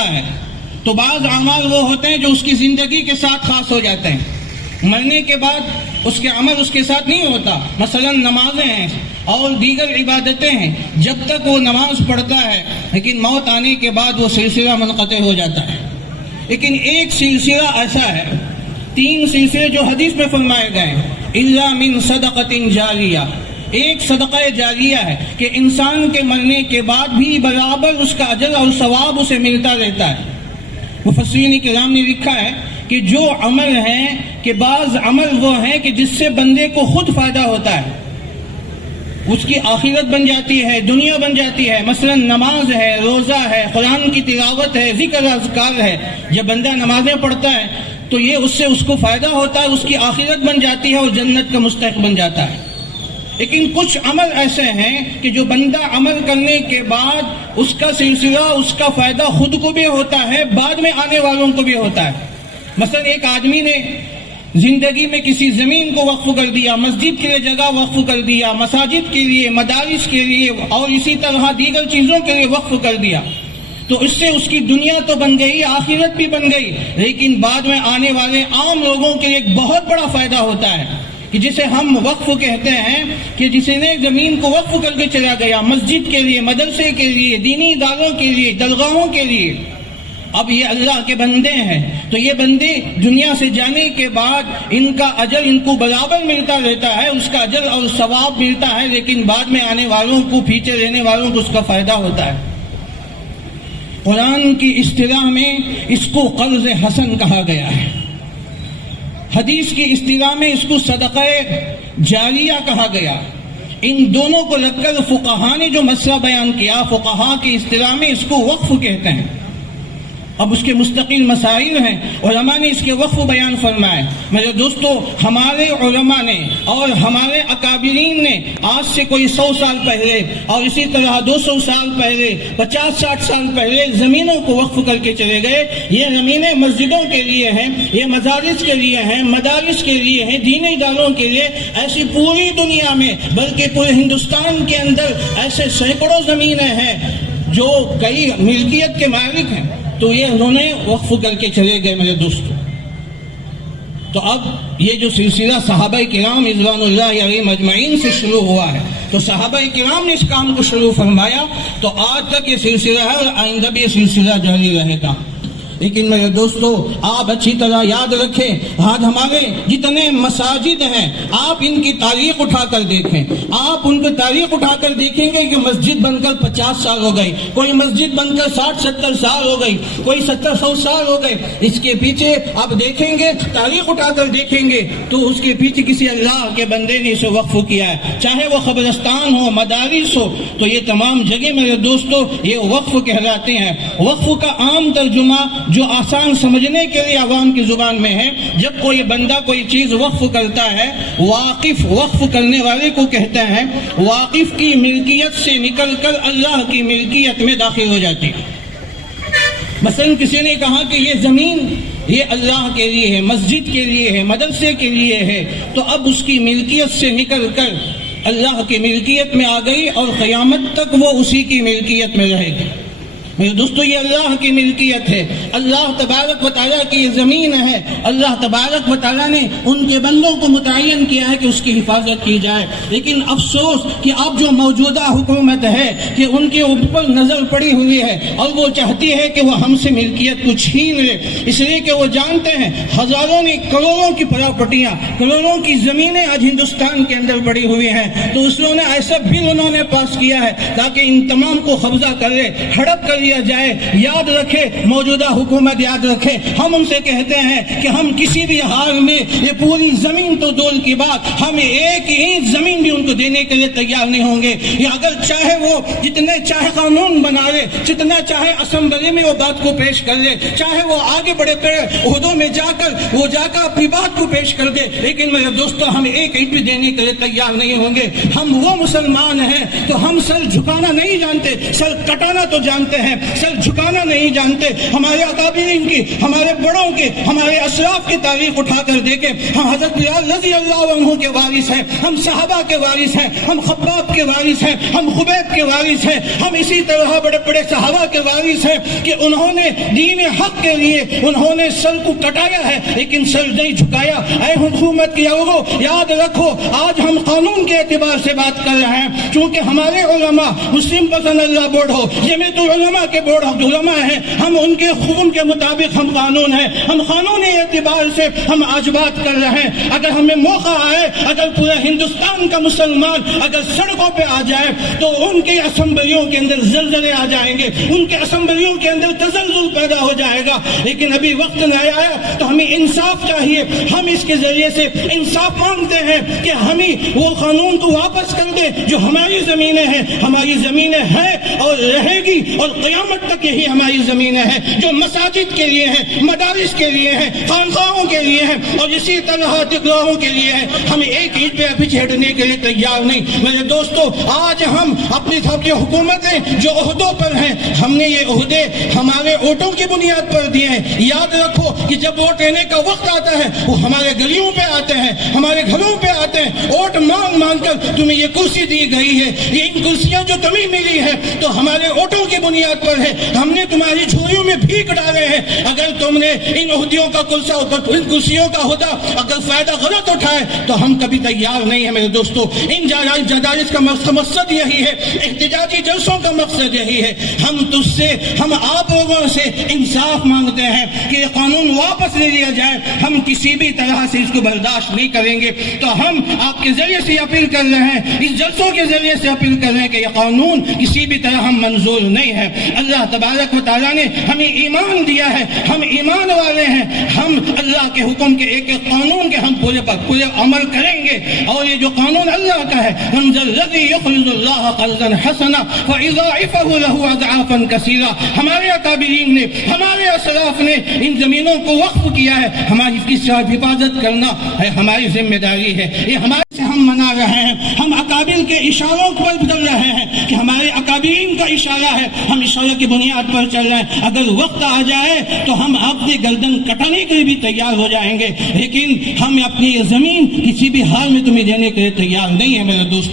مرتا ہے تو بعض اعمال وہ ہوتے ہیں جو اس کی زندگی کے ساتھ خاص ہو جاتے ہیں، مرنے کے بعد اس کے عمل اس کے ساتھ نہیں ہوتا. مثلا نمازیں ہیں اور دیگر عبادتیں ہیں، جب تک وہ نماز پڑھتا ہے لیکن موت آنے کے بعد وہ سلسلہ منقطع ہو جاتا ہے. لیکن ایک سلسلہ ایسا ہے، 3 سلسلے جو حدیث میں فرمائے گئے ہیں، الا من صدقۃ جاریہ، ایک صدقہ جاریہ ہے کہ انسان کے مرنے کے بعد بھی برابر اس کا اجر اور ثواب اسے ملتا رہتا ہے. مفسرین کرام نے لکھا ہے کہ جو عمل ہیں کہ بعض عمل وہ ہیں کہ جس سے بندے کو خود فائدہ ہوتا ہے، اس کی آخرت بن جاتی ہے، دنیا بن جاتی ہے. مثلا نماز ہے، روزہ ہے، قرآن کی تلاوت ہے، ذکر اذکار ہے. جب بندہ نمازیں پڑھتا ہے تو یہ اس سے اس کو فائدہ ہوتا ہے، اس کی آخرت بن جاتی ہے اور جنت کا مستحق بن جاتا ہے. لیکن کچھ عمل ایسے ہیں کہ جو بندہ عمل کرنے کے بعد اس کا سلسلہ، اس کا فائدہ خود کو بھی ہوتا ہے، بعد میں آنے والوں کو بھی ہوتا ہے. مثلا ایک آدمی نے زندگی میں کسی زمین کو وقف کر دیا، مسجد کے لیے جگہ وقف کر دیا، مساجد کے لیے، مدارس کے لیے اور اسی طرح دیگر چیزوں کے لیے وقف کر دیا، تو اس سے اس کی دنیا تو بن گئی، آخرت بھی بن گئی، لیکن بعد میں آنے والے عام لوگوں کے لیے ایک بہت بڑا فائدہ ہوتا ہے کہ جسے ہم وقف کہتے ہیں، کہ جسے نے زمین کو وقف کر کے چلا گیا، مسجد کے لیے، مدرسے کے لیے، دینی اداروں کے لیے، درگاہوں کے لیے. اب یہ اللہ کے بندے ہیں تو یہ بندے دنیا سے جانے کے بعد ان کا اجر ان کو برابر ملتا رہتا ہے، اس کا اجر اور ثواب ملتا ہے، لیکن بعد میں آنے والوں کو، پیچھے رہنے والوں کو اس کا فائدہ ہوتا ہے. قرآن کی اصطلاح میں اس کو قرض حسن کہا گیا ہے، حدیث کی اصطلاح میں اس کو صدقہ جاریہ کہا گیا. ان دونوں کو لگ کر فقہا نے جو مسئلہ بیان کیا، فقہا کی اصطلاح میں اس کو وقف کہتے ہیں. اب اس کے مستقل مسائل ہیں، علماء نے اس کے وقف بیان فرمائے. میرے دوستو، ہمارے علماء نے اور ہمارے اکابرین نے آج سے کوئی 100 سال پہلے اور اسی طرح 200 سال پہلے، 50-60 سال پہلے زمینوں کو وقف کر کے چلے گئے. یہ زمینیں مسجدوں کے لیے ہیں، یہ مدارس کے لیے ہیں، مدارس کے لیے ہیں، دینی اداروں کے لیے. ایسی پوری دنیا میں بلکہ پورے ہندوستان کے اندر ایسے سینکڑوں زمینیں ہیں جو کئی ملکیت کے مالک ہیں، تو یہ انہوں نے وقف کر کے چلے گئے. میرے دوستو، تو اب یہ جو سلسلہ صحابہ کرام رضوان اللہ علیہم اجمعین سے شروع ہوا ہے، تو صحابہ کرام نے اس کام کو شروع فرمایا، تو آج تک یہ سلسلہ ہے اور آئندہ بھی یہ سلسلہ جاری رہے گا. لیکن میرے دوستو، آپ اچھی طرح یاد رکھیں، آج ہمارے جتنے مساجد ہیں آپ ان کی تاریخ اٹھا کر دیکھیں، آپ ان کی تاریخ اٹھا کر دیکھیں گے کہ مسجد بن کر 50 سال ہو گئی، کوئی مسجد بن کر 60-70 سال ہو گئی، کوئی 70-100 سال ہو گئے. اس کے پیچھے آپ دیکھیں گے، تاریخ اٹھا کر دیکھیں گے تو اس کے پیچھے کسی اللہ کے بندے نے اسے وقف کیا ہے. چاہے وہ قبرستان ہو، مدارس ہو، تو یہ تمام جگہ میرے دوستو یہ وقف کہلاتے ہیں. وقف کا عام ترجمہ جو آسان سمجھنے کے لیے عوام کی زبان میں ہے، جب کوئی بندہ کوئی چیز وقف کرتا ہے، واقف وقف کرنے والے کو کہتے ہیں، واقف کی ملکیت سے نکل کر اللہ کی ملکیت میں داخل ہو جاتی ہے. مثلا کسی نے کہا کہ یہ زمین یہ اللہ کے لیے ہے، مسجد کے لیے ہے، مدرسے کے لیے ہے، تو اب اس کی ملکیت سے نکل کر اللہ کی ملکیت میں آ گئی اور قیامت تک وہ اسی کی ملکیت میں رہے گی. میرے دوستو، یہ اللہ کی ملکیت ہے، اللہ تبارک و تعالیٰ کی یہ زمین ہے. اللہ تبارک و تعالیٰ نے ان کے بندوں کو متعین کیا ہے کہ اس کی حفاظت کی جائے. لیکن افسوس کہ اب جو موجودہ حکومت ہے کہ ان کے اوپر نظر پڑی ہوئی ہے اور وہ چاہتی ہے کہ وہ ہم سے ملکیت کو چھین لے، اس لیے کہ وہ جانتے ہیں ہزاروں نے کروڑوں کی پراپرٹیاں، کروڑوں کی زمینیں آج ہندوستان کے اندر پڑی ہوئی ہیں. تو اس نے ایسا بل انہوں نے پاس کیا ہے تاکہ ان تمام کو قبضہ کر لے، ہڑپ کر جائے. یاد رکھے، موجودہ حکومت یاد رکھے، ہم ان سے کہتے ہیں کہ ہم کسی بھی حال میں یہ پوری زمین تو دول کی بات، ہم ایک اینٹ زمین بھی ان کو دینے کے لیے تیار نہیں ہوں گے. یا اگر چاہے وہ جتنے چاہے قانون بنا لے، جتنا چاہے اسمبلی میں وہ بات کو پیش کر لے، چاہے وہ آگے بڑے عہدوں میں جا کر اپنی بات کو پیش کر دے، لیکن میرے دوستو ہم ایک اینٹ بھی دینے کے لیے تیار نہیں ہوں گے. ہم وہ مسلمان ہیں تو ہم سر جھکانا نہیں جانتے، سر کٹانا تو جانتے ہیں. سر جھکانا نہیں جانتے. ہمارے اکابرین کی، ہمارے بڑوں کے، ہمارے اسلاف کی تاریخ اٹھا کر دیکھیں. ہم حضرت بلال رضی اللہ عنہ کے وارث ہیں، ہم صحابہ کے وارث ہیں، ہم خباب کے وارث ہیں، ہم خبیب کے وارث ہیں، ہم اسی طرح بڑے بڑے صحابہ کے وارث ہیں کہ انہوں نے دین حق کے لیے انہوں نے سر کو کٹایا ہے لیکن سر نہیں جھکایا. اے حکومت کے لوگوں، یاد رکھو آج ہم قانون کے اعتبار سے بات کر رہے ہیں، چونکہ ہمارے علماء مسلم پسند اللہ بورڈ ہو، جمعیت العلماء کے بورڈ علماء ہیں، ہم ان کے حکم کے مطابق ہم قانون ہیں، ہم قانونی اعتبار سے ہم آج بات کر رہے ہیں. اگر ہمیں موقع آئے، اگر پورے ہندوستان کا مسلمان اگر سڑکوں پہ آ جائے تو ان کی اسمبلیوں کے اندر زلزلے آ جائیں گے، ان کے اسمبلیوں کے اندر تزلزل پیدا ہو جائے گا. لیکن ابھی وقت نہیں آیا تو ہمیں انصاف چاہیے. ہم اس کے ذریعے سے انصاف مانگتے ہیں کہ ہمیں وہ قانون کو واپس کر دے جو ہماری زمینیں ہیں. ہماری زمینیں ہیں اور رہے گی اور قیامت تک یہی ہماری زمینیں ہیں جو مساجد کے لیے ہیں، مدارس کے لیے ہیں، خانقاہوں کے لیے ہیں اور اسی طرح جگہوں کے لیے ہیں. ہم ایک اینٹ پہ ابھی چھیڑنے کے لیے تیار نہیں. میرے دوستو، آج ہم اپنی حکومتیں جو عہدوں پر ہیں، ہم نے یہ عہدے ہمارے ووٹوں کی بنیاد پر دیے ہیں. یاد رکھو کہ جب ووٹ لینے کا وقت آتا ہے وہ ہمارے گلیوں پہ آتے ہیں، ہمارے گھروں پہ آتے ہیں. ووٹ مانگ مانگ کر تمہیں یہ کرسی دی گئی ہے، یہ ان کرسیاں جو تمہیں ملی ہے تو ہمارے ووٹوں کی بنیاد پر ہے. ہم نے تمہاری جھولیوں میں بھیک ڈالے ہیں. اگر تم نے ان عہدیوں کا ان کرسیوں کا عہدہ اگر فائدہ غلط اٹھائے تو ہم کبھی تیار نہیں ہیں. میرے دوستو، ان جدائز کا مقصد یہی ہے، احتجاجی جلسوں کا مقصد یہی ہے. ہم آپ لوگوں سے انصاف مانگتے ہیں کہ یہ قانون واپس لے لیا جائے. ہم کسی بھی طرح سے اس کو برداشت نہیں کریں گے. تو ہم آپ کے ذریعے سے اپیل کر رہے ہیں، اس جلسوں کے ذریعے سے اپیل کر رہے ہیں کہ یہ قانون کسی بھی طرح ہم منظور نہیں ہے. اللہ تبارک و تعالیٰ نے ہمیں ایمان دیا ہے، ہم ایمان والے ہیں. ہم اللہ کے حکم کے ایک ایک قانون کے ہم پورے عمل کریں گے. اور یہ جو قانون اللہ کا ہے، من ذا الذی یقرض اللہ قرضا حسنا فیضاعفہ لہ اضعافا کثیرا، ہمارے اکابرین نے، ہمارے اسلاف نے ان زمینوں کو وقف کیا ہے. ہماری اس کی حفاظت کرنا ہے ہماری ذمہ داری ہے. یہ ہمارے سے ہم منا رہے ہیں، ہم اکابر کے اشاروں پر بدل رہے ہیں کہ ہمارے اکابرین کا اشارہ ہے، ہم اشارے کی بنیاد پر چل رہے ہیں. اگر وقت آ جائے تو ہم اپنی گردن کٹانے کے لیے بھی تیار ہو جائیں گے، لیکن ہم اپنی زمین کسی بھی حال میں تمہیں دینے کے لیے تیار نہیں ہے. میرے دوست